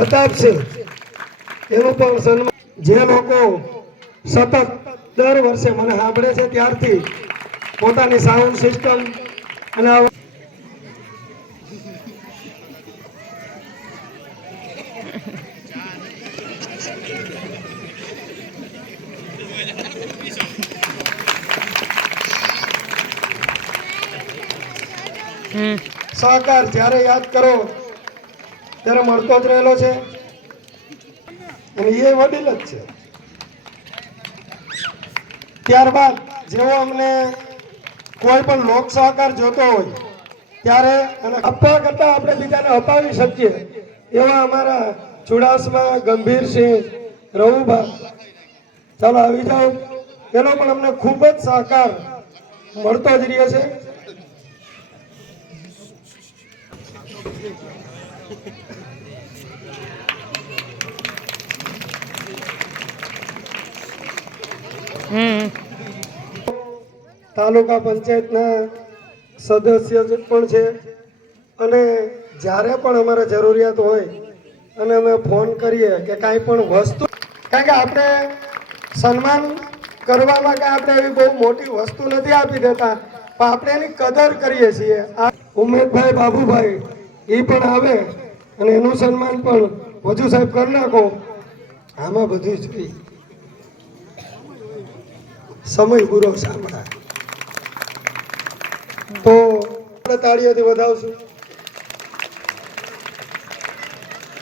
પ્રતાપ છે એનું પણ સન્માન. જે લોકો સતત દર વર્ષે મને સાંભળે છે ત્યારથી પોતાની સાઉન્ડ સિસ્ટમ અને સહકાર જ્યારે યાદ કરો ત્યારે મળતો જ રહેલો છે અને એ વડીલ જ છે. ત્યારબાદ જેવો અમને કોઈ પણ લોક સહકાર જોતો હોય ત્યારે અને આપવા કરતા આપણે બીજાને અપાવી શકીએ એવા અમારા ચુડાસમા ગંભીરસિંહ રવુભા, ચાલો આવી જાઓ. એનો પણ અમને ખૂબ જ સહકાર મળતો જ રહે છે. તાલુકા પંચાયતના સદસ્ય પણ છે અને જ્યારે પણ અમારે જરૂરિયાત હોય અને અમે ફોન કરીએ કે કાંઈ પણ વસ્તુ, કારણ કે આપણે સન્માન કરવામાં કે આપણે એવી બહુ મોટી વસ્તુ નથી આપી દેતા પણ આપણે એની કદર કરીએ છીએ. આ ઉમેદભાઈ બાબુભાઈ એ પણ આવે અને એનું સન્માન પણ વધુ સાહેબ કરી નાખો. આમાં બધું જ સમય પૂરો સાંભળા તો તાળીઓથી વધાવશું.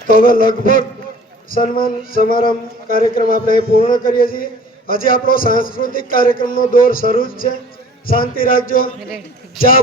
તો હવે લગભગ સન્માન સમારંભ કાર્યક્રમ આપણે પૂર્ણ કરીએ છીએ. હજી આપણો સાંસ્કૃતિક કાર્યક્રમનો દોર શરૂ જ છે. શાંતિ રાખજો. ચા